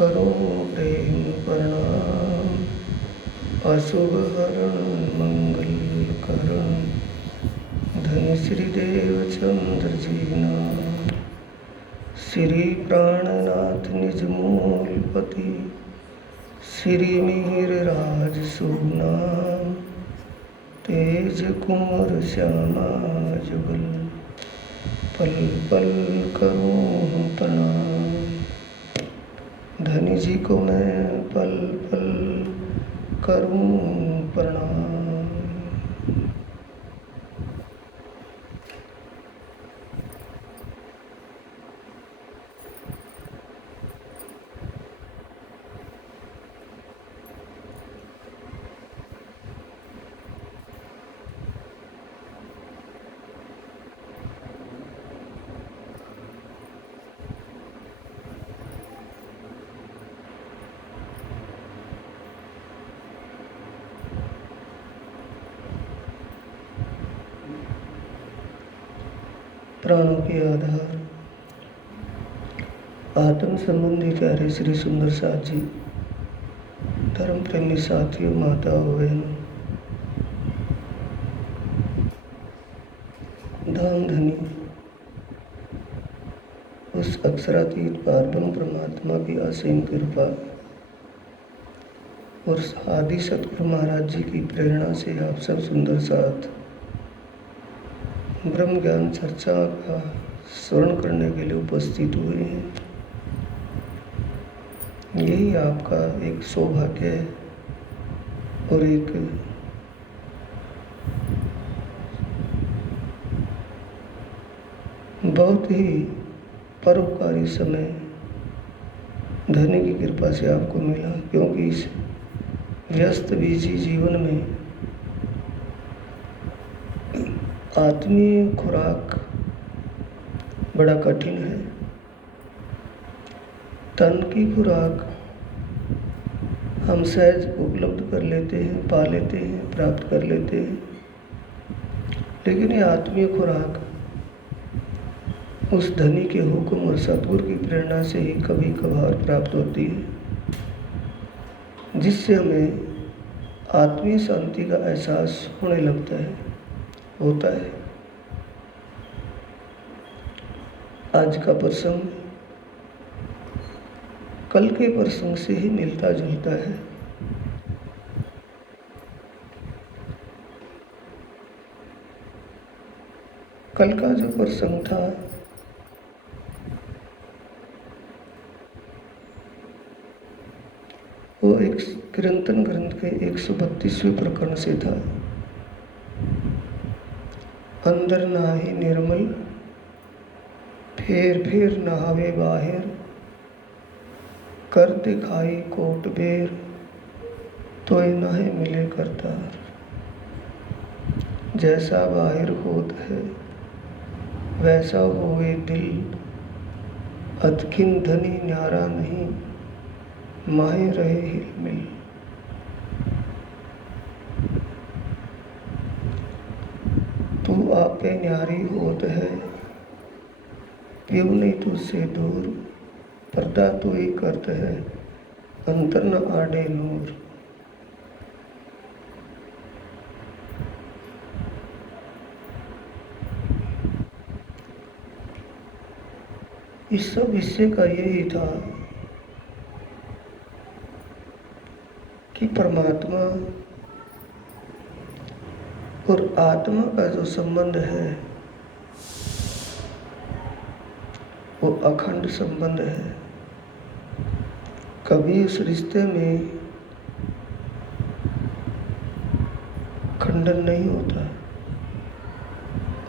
करो प्रेम प्रणाम, अशुभ हरण मंगल करण, धन श्री देव चंद्र जी नाम। श्री प्राणनाथ निज मूलपति, श्री मिहिर राज शुभ नाम। तेज कुंवर श्यामा जुगल, पल पल करूं प्रणाम। धनी जी को मैं पल पल करूं प्रणाम। प्राणों के आधार आत्म संबंधी प्यारे श्री सुंदर साथ जी, धर्म प्रेमी साथियों, माताओं, बहनों, धाम धनी उस अक्षरातीत पारब्रह्म परमात्मा की असीम कृपा और आदि सतगुरु महाराज जी की प्रेरणा से आप सब सुंदर साथ ब्रह्म ज्ञान चर्चा का श्रवण करने के लिए उपस्थित हुए हैं। यही आपका एक सौभाग्य है और एक बहुत ही परोपकारी समय धनी की कृपा से आपको मिला, क्योंकि इस व्यस्त बिजी जीवन में आत्मीय खुराक बड़ा कठिन है। तन की खुराक हम सहज उपलब्ध कर लेते हैं, पा लेते हैं, प्राप्त कर लेते हैं, लेकिन ये आत्मीय खुराक उस धनी के हुक्म और सतगुरु की प्रेरणा से ही कभी कभार प्राप्त होती है, जिससे हमें आत्मीय शांति का एहसास होने लगता है, होता है। आज का प्रसंग कल के प्रसंग से ही मिलता जुलता है। कल का जो प्रसंग था वो एक कीर्तन ग्रंथ के 132वें प्रकरण से था। अंदर नाहि निर्मल, फेर फेर नहावे बाहिर, कर दिखाई कोट बेर, तोय नाहि मिले करतार। जैसा बाहिर होत है वैसा होवे दिल, अतखिन धनी न्यारा नहीं, माहे रहे हिल मिल। तू आपे न्यारी होत है, क्यों नहीं तुझसे दूर, पर्दा तू ही करत है, अंतर न आड़े नूर। इस सब हिस्से का यही था कि परमात्मा और आत्मा का जो संबंध है वो अखंड संबंध है। कभी उस रिश्ते में खंडन नहीं होता,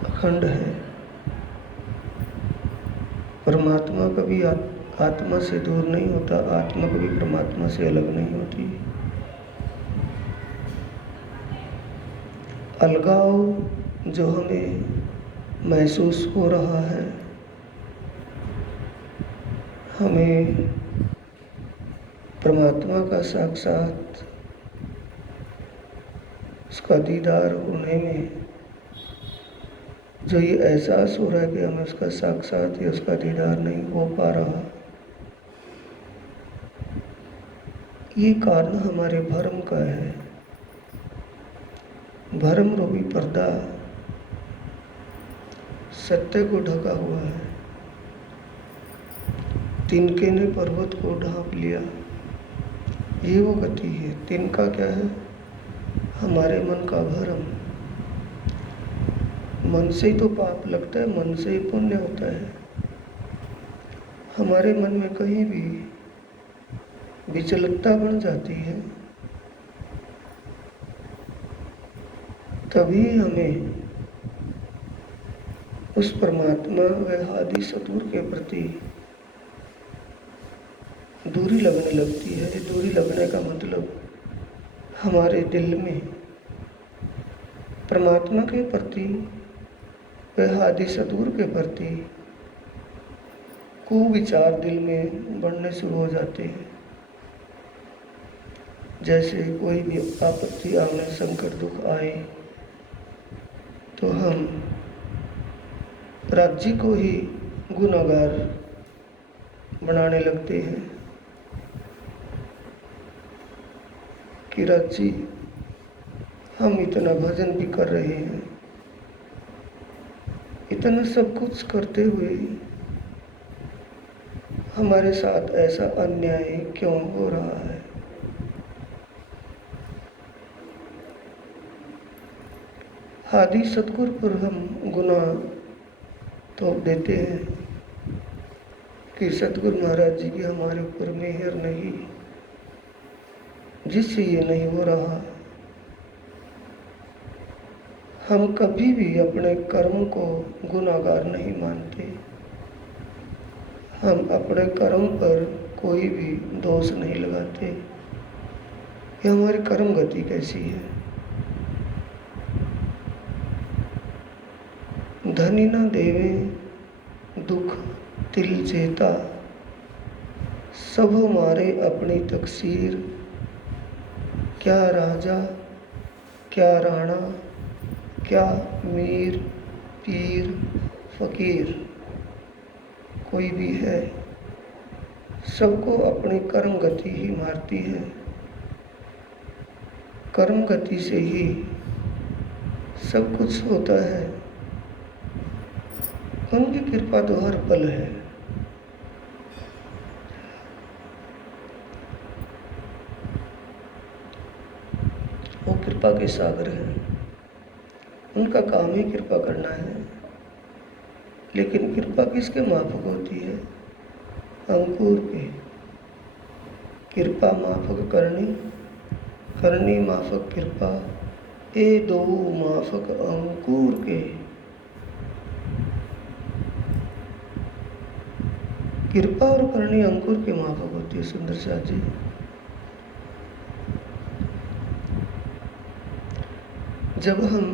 अखंड है। परमात्मा कभी आत्मा से दूर नहीं होता, आत्मा कभी परमात्मा से अलग नहीं होती। अलगाव जो हमें महसूस हो रहा है, हमें परमात्मा का साक्षात उसका दीदार होने में जो ये एहसास हो रहा है कि हमें उसका साक्षात या उसका दीदार नहीं हो पा रहा, ये कारण हमारे भरम का है। भरम रूपी पर्दा सत्य को ढका हुआ है। तिनके ने पर्वत को ढांप लिया, ये वो गति है। तिनका क्या है? हमारे मन का भरम। मन से ही तो पाप लगता है, मन से ही पुण्य होता है। हमारे मन में कहीं भी विचलता बन जाती है, तभी हमें उस परमात्मा व आदि सतगुरु के प्रति दूरी लगने लगती है। दूरी लगने का मतलब हमारे दिल में परमात्मा के प्रति व आदि सतगुरु के प्रति कुविचार दिल में बढ़ने शुरू हो जाते हैं। जैसे कोई भी आपत्ति आने, संकट, दुख आए तो हम राज्य को ही गुनाहगार बनाने लगते हैं कि राज्य, हम इतना भजन भी कर रहे हैं, इतना सब कुछ करते हुए हमारे साथ ऐसा अन्याय क्यों हो रहा है। आदि सतगुरु पर हम गुनाह थोप देते हैं कि सतगुरु महाराज जी की हमारे ऊपर मेहर नहीं, जिससे ये नहीं हो रहा। हम कभी भी अपने कर्म को गुनाहगार नहीं मानते। हम अपने कर्म पर कोई भी दोष नहीं लगाते। ये हमारी कर्म गति कैसी है। धनी न देवे दुख तिल जेता, सब हमारे अपनी तकसीर। क्या राजा, क्या राणा, क्या मीर, पीर, फकीर कोई भी है, सबको अपनी कर्म गति ही मारती है। कर्म गति से ही सब कुछ होता है। उनकी कृपा तो हर पल है। वो कृपा के सागर हैं, उनका काम ही कृपा करना है। लेकिन कृपा किसके माफक होती है? अंकुर के। कृपा माफक करनी, करनी माफक कृपा, ए दो माफक अंकुर के। कृपा और करनी अंकुर के माफक होती है। सुंदर शाह जी, जब हम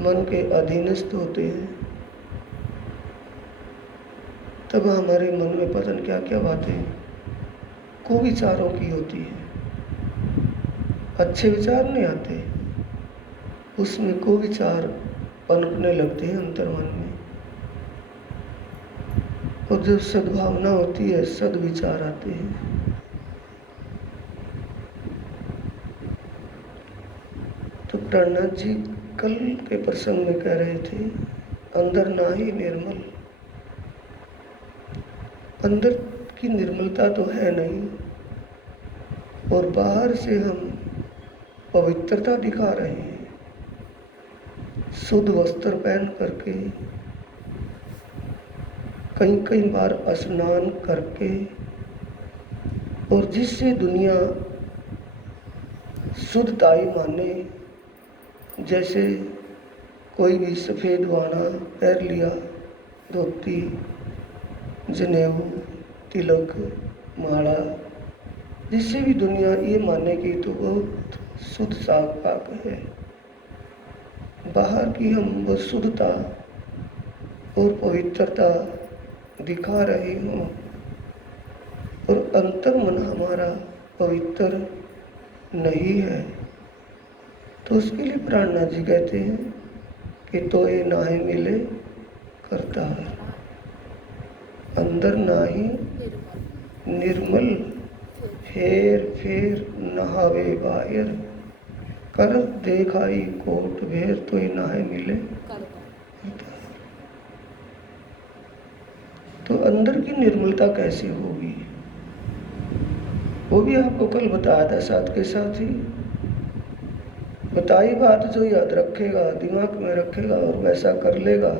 मन के अधीनस्थ होते हैं तब हमारे मन में पता नहीं क्या क्या बातें कुविचारों की होती है। अच्छे विचार नहीं आते, उसमें कुविचार पनपने लगते हैं अंतर्मन में। और जब सद्भावना होती है, सद्विचार आते हैं। तो प्राणनाथ जी कल के प्रसंग में कह रहे थे, अंदर ना ही निर्मल। अंदर की निर्मलता तो है नहीं, और बाहर से हम पवित्रता दिखा रहे हैं। शुद्ध वस्त्र पहन करके, कई कई बार स्नान करके, और जिससे दुनिया शुद्धताई माने। जैसे कोई भी सफ़ेद वाना पहन लिया, धोती, जनेऊ, तिलक, माला, जिससे भी दुनिया ये माने कि तो बहुत शुद्ध साग पाक है। बाहर की हम वो शुद्धता और पवित्रता दिखा रहे हों, और अंतर मन हमारा पवित्र नहीं है, तो उसके लिए प्राणनाथ जी कहते हैं कि तो ये नाहे मिले करता है, अंदर ना ही निर्मल हेर फेर नहावे बायर, कर देखाई कोट भेर तो ही नहाए मिले। तो अंदर की निर्मलता कैसे होगी, वो भी आपको कल बताया था साथ के साथ ही। बताई बात जो याद रखेगा, दिमाग में रखेगा और वैसा कर लेगा,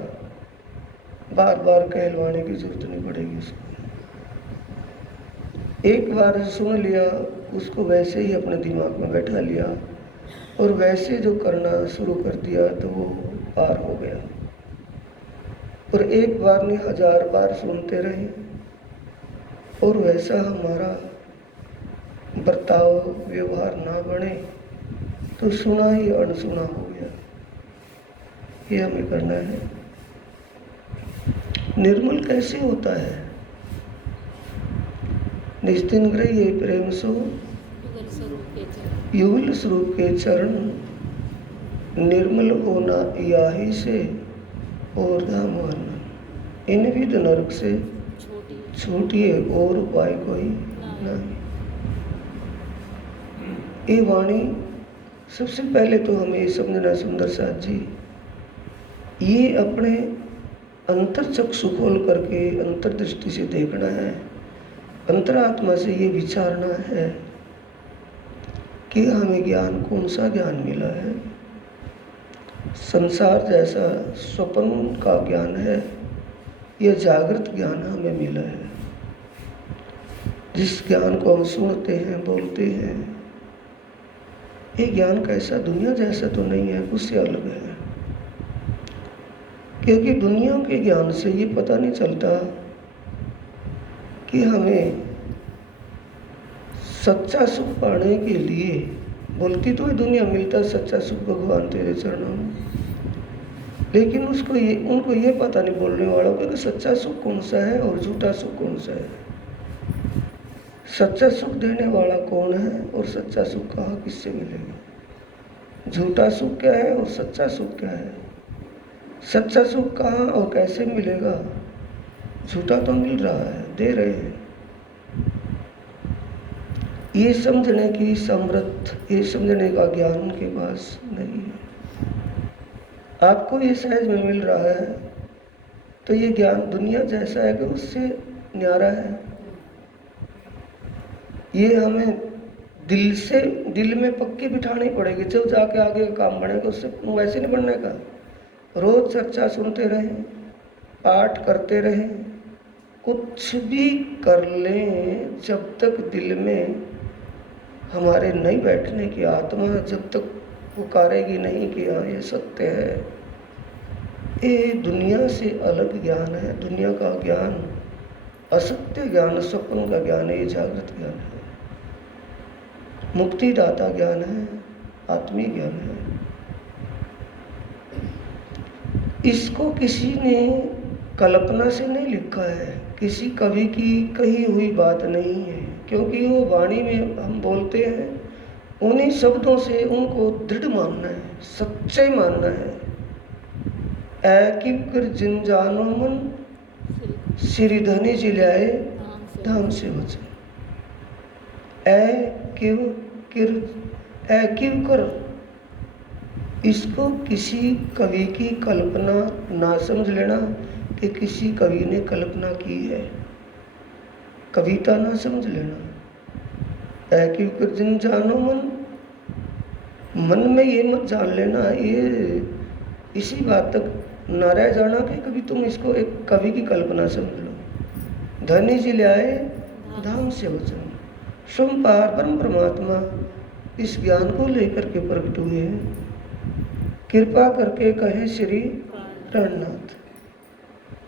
बार बार कहलवाने की जरूरत नहीं पड़ेगी उसको। एक बार सुन लिया, उसको वैसे ही अपने दिमाग में बैठा लिया और वैसे जो करना शुरू कर दिया तो वो पार हो गया। और एक बार नहीं 1000 बार सुनते रहे और वैसा हमारा बर्ताव व्यवहार ना बने तो सुना ही अनसुना हो गया। ये हमें करना है। निर्मल कैसे होता है? निस्तिन ग्रही प्रेम सो युगल स्वरूप के चरण, निर्मल होना याही से और धाम वरना, इन विध नरक से छोटी है और उपाय कोई नहीं। ये वाणी सबसे पहले तो हमें ये समझना सुंदर साथ जी, ये अपने अंतर चक्षु खोल करके अंतर्दृष्टि से देखना है, अंतरात्मा से ये विचारना है कि हमें ज्ञान कौन सा ज्ञान मिला है। संसार जैसा स्वप्न का ज्ञान है, यह जागृत ज्ञान हमें मिला है। जिस ज्ञान को हम सुनते हैं, बोलते हैं, ये ज्ञान कैसा दुनिया जैसा तो नहीं है, उससे अलग है। क्योंकि दुनिया के ज्ञान से ये पता नहीं चलता कि हमें सच्चा सुख पाने के लिए, बोलती तो है दुनिया मिलता सच्चा सुख भगवान तेरे चरणों में, लेकिन उनको ये पता नहीं बोलने वालों को कि सच्चा सुख कौन सा है और झूठा सुख कौन सा है। सच्चा सुख देने वाला कौन है और सच्चा सुख कहाँ किससे मिलेगा? झूठा सुख क्या है और सच्चा सुख क्या है? सच्चा सुख कहाँ और कैसे मिलेगा? झूठा तो मिल रहा है, दे रहे हैं। ये समझने की समर्थ, ये समझने का ज्ञान उनके पास नहीं है। आपको ये सहज में मिल रहा है तो ये ज्ञान दुनिया जैसा है कि उससे न्यारा है। ये हमें दिल में पक्की बिठानी पड़ेगी, जब जाके आगे का काम बनेगा। उससे वैसे नहीं बनने का। रोज चर्चा सुनते रहें, पाठ करते रहें, कुछ भी कर लें, जब तक दिल में हमारे नहीं बैठने की आत्मा जब तक पुकारेगी नहीं कि हाँ ये सत्य है। ये दुनिया से अलग ज्ञान है। दुनिया का ज्ञान असत्य ज्ञान, स्वप्न का ज्ञान है, ये जागृत ज्ञान है, मुक्तिदाता ज्ञान है, आत्मीय ज्ञान है। इसको किसी ने कल्पना से नहीं लिखा है, किसी कवि की कही हुई बात नहीं है, क्योंकि वो वाणी में हम बोलते हैं, उन्हीं शब्दों से उनको दृढ़ मानना है, सच्चे मानना है। ऐकिव कर जिन जानो मन, श्री धनी जिलाए धाम से वचन। ऐकिव कर, इसको किसी कवि की कल्पना ना समझ लेना कि किसी कवि ने कल्पना की है, कविता ना समझ लेना। ऐकिव कर जिन जानो मन में ये मत जान लेना, ये इसी बात तक न रह जाना कि कभी तुम इसको एक कवि की कल्पना समझ लो। धनी जी लाए धाम से वचन, स्वयं परम परमात्मा इस ज्ञान को लेकर के प्रकट हुए हैं। कृपा करके कहे श्री प्राणनाथ।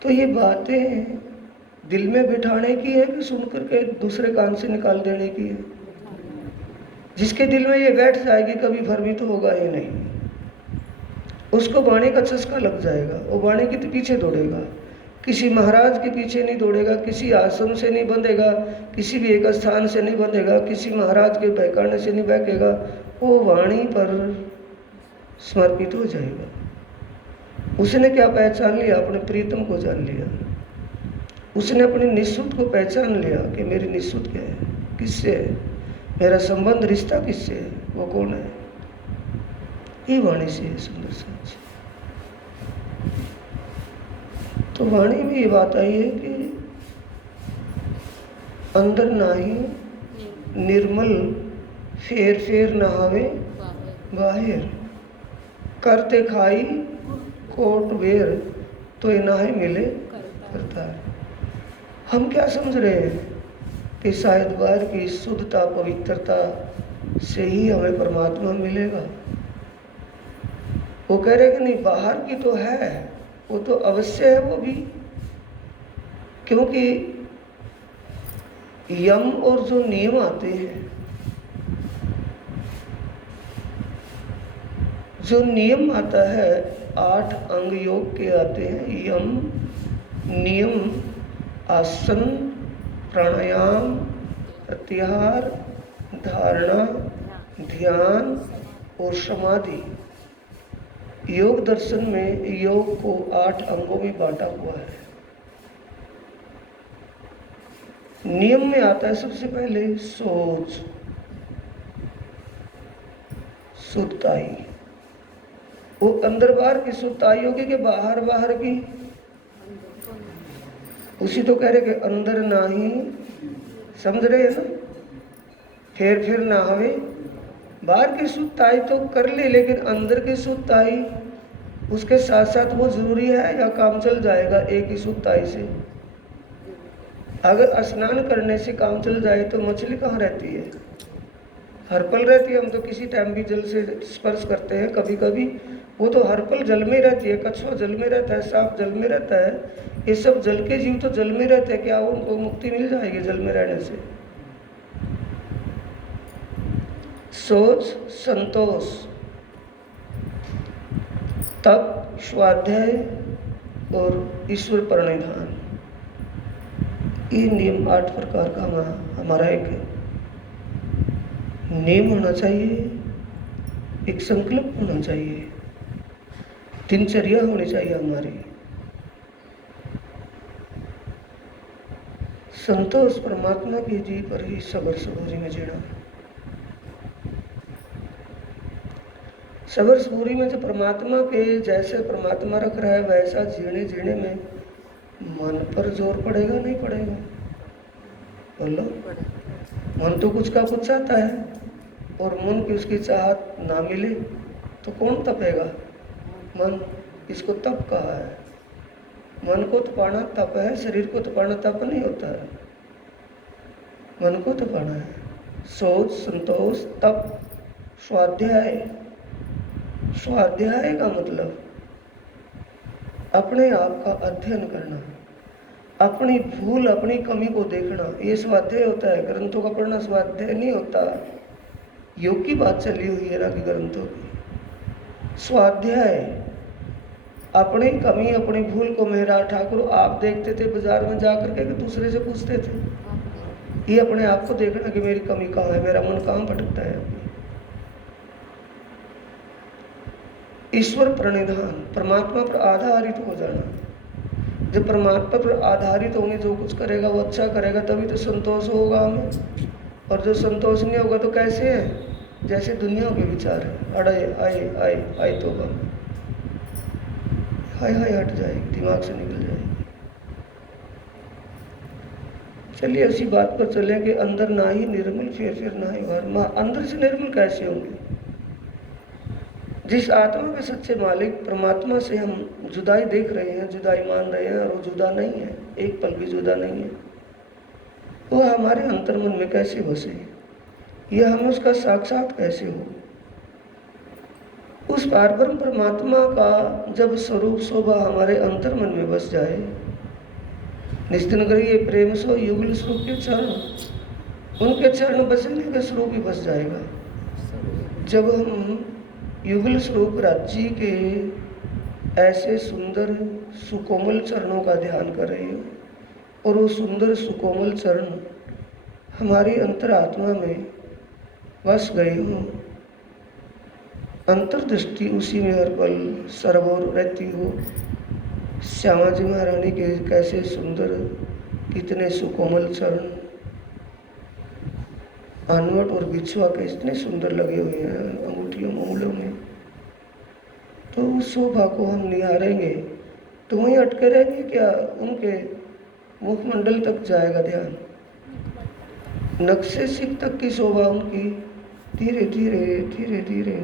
तो ये बातें दिल में बिठाने की है कि सुन करके दूसरे कान से निकाल देने की है? जिसके दिल में ये बैठ जाएगी कभी भ्रमित होगा ही नहीं, उसको वाणी का चस्का लग जाएगा। वो वाणी के पीछे दौड़ेगा, किसी महाराज के पीछे नहीं दौड़ेगा, किसी आश्रम से नहीं बंधेगा, किसी भी एक स्थान से नहीं बंधेगा, किसी महाराज के बहकाने से नहीं बहकेगा। वो वाणी पर समर्पित हो जाएगा। उसने क्या पहचान लिया? अपने प्रीतम को जान लिया। उसने अपने निःसुत को पहचान लिया कि मेरी निःसुत क्या है, किससे है। मेरा संबंध रिश्ता किससे है, वो कौन है? ये वाणी से है सुंदर सच। तो वाणी में ये बात आई है कि अंदर नाही निर्मल फेर फेर नहावे बाहर, करते खाई कोट बेर तो नाहे मिले करता है। हम क्या समझ रहे हैं कि शायद बाहर की शुद्धता पवित्रता से ही हमें परमात्मा मिलेगा। वो कह रहे कि नहीं, बाहर की तो है, वो तो अवश्य है वो भी, क्योंकि यम और जो नियम आते हैं, जो नियम आता है 8 अंग योग के आते हैं, यम नियम आसन प्राणायाम प्रत्याहार धारणा ध्यान और समाधि। योग दर्शन में योग को 8 अंगों में बांटा हुआ है। नियम में आता है सबसे पहले सोच, शुद्धताई। वो अंदर बाहर की शुद्धताई होगी कि बाहर बाहर की? उसी तो कह रहे कि अंदर नाही, समझ रहे हैं ना, फेर फेर ना हवे। बाहर की शुद्धताई तो कर ले, लेकिन अंदर की शुद्धताई उसके साथ साथ वो जरूरी है या काम चल जाएगा एक ही शुद्धताई से? अगर स्नान करने से काम चल जाए तो मछली कहाँ रहती है? हर पल रहती है। हम तो किसी टाइम भी जल से स्पर्श करते हैं कभी कभी, वो तो हर पल जल में रहती है। कछुआ जल में रहता है, सांप जल में रहता है, ये सब जल के जीव तो जल में रहते हैं। क्या उनको मुक्ति मिल जाएगी जल में रहने से? सोच, संतोष, तप, स्वाध्याय और ईश्वर प्रणिधान, ये नियम 8 प्रकार का हमारा एक नियम होना चाहिए, एक संकल्प होना चाहिए, दिनचर्या होनी चाहिए हमारी। संतोष परमात्मा की जी पर ही सबर सबूरी में जीना। सबर सबूरी में जो परमात्मा के जैसे परमात्मा रख रहा है वैसा जीने में मन पर जोर पड़ेगा नहीं पड़ेगा? बोलो। मन तो कुछ का कुछ चाहता है और मन की उसकी चाहत ना मिले तो कौन तपेगा? मन, इसको तप कहा है। मन को तपाना तप है, शरीर को तपाना तप नहीं होता है। मन को तपाना है। सोच, संतोष, तप, स्वाध्याय। स्वाध्याय का मतलब अपने आप का अध्ययन करना, अपनी भूल अपनी कमी को देखना, ये स्वाध्याय होता है। ग्रंथों का पढ़ना स्वाध्याय नहीं होता। योग की बात चली हुई है ना कि ग्रंथों की। स्वाध्याय अपनी कमी अपनी भूल को मेहरा ठाकुर आप देखते थे बाजार में जाकर के दूसरे से पूछते थे? ये अपने आप को देखना कि मेरी कमी कहाँ है, मेरा मन कहाँ भटकता है। ईश्वर प्रणिधान, परमात्मा पर आधारित हो जाना। जब परमात्मा पर आधारित होंगे, जो कुछ करेगा वो अच्छा करेगा, तभी तो संतोष होगा हमें। और जो संतोष नहीं होगा तो कैसे है? जैसे दुनिया के विचार है, अड़े आए आए आए तो हाय हाय हट जाएगी, दिमाग से निकल जाएगी। चलिए ऐसी बात पर चलें कि अंदर ना ही निर्मल फिर ना ही बाहर। माँ अंदर से निर्मल कैसे होंगे? जिस आत्मा के सच्चे मालिक परमात्मा से हम जुदाई देख रहे हैं, जुदाई मान रहे हैं, और वो जुदा नहीं है, एक पल भी जुदा नहीं है, वो हमारे अंतर्मन में कैसे बसे? यह हम उसका साक्षात कैसे हो? उस पारब्रह्म परमात्मा का जब स्वरूप शोभा हमारे अंतर्मन में बस जाए, निश्चित करिए प्रेम सो युगल स्वरूप के चरण, उनके चरण बसने के स्वरूप ही बस जाएगा। जब हम युगल स्वरूप राज्य के ऐसे सुंदर सुकोमल चरणों का ध्यान कर रहे हो और वो सुंदर सुकोमल चरण हमारी अंतरात्मा में बस गए हो, अंतर्दृष्टि उसी में हर पल सरबोर रहती हो। श्यामा जी महारानी के कैसे सुंदर, कितने सुकोमल चरण, अनवट और बिछुआ के इतने सुंदर लगे हुए हैं अंगूठियों उंगलियों में। तो उस शोभा को हम निहारेंगे तो वहीं अटके रहेंगे क्या? उनके मुखमंडल तक जाएगा ध्यान, नक्शे सिख तक की शोभा उनकी धीरे धीरे धीरे धीरे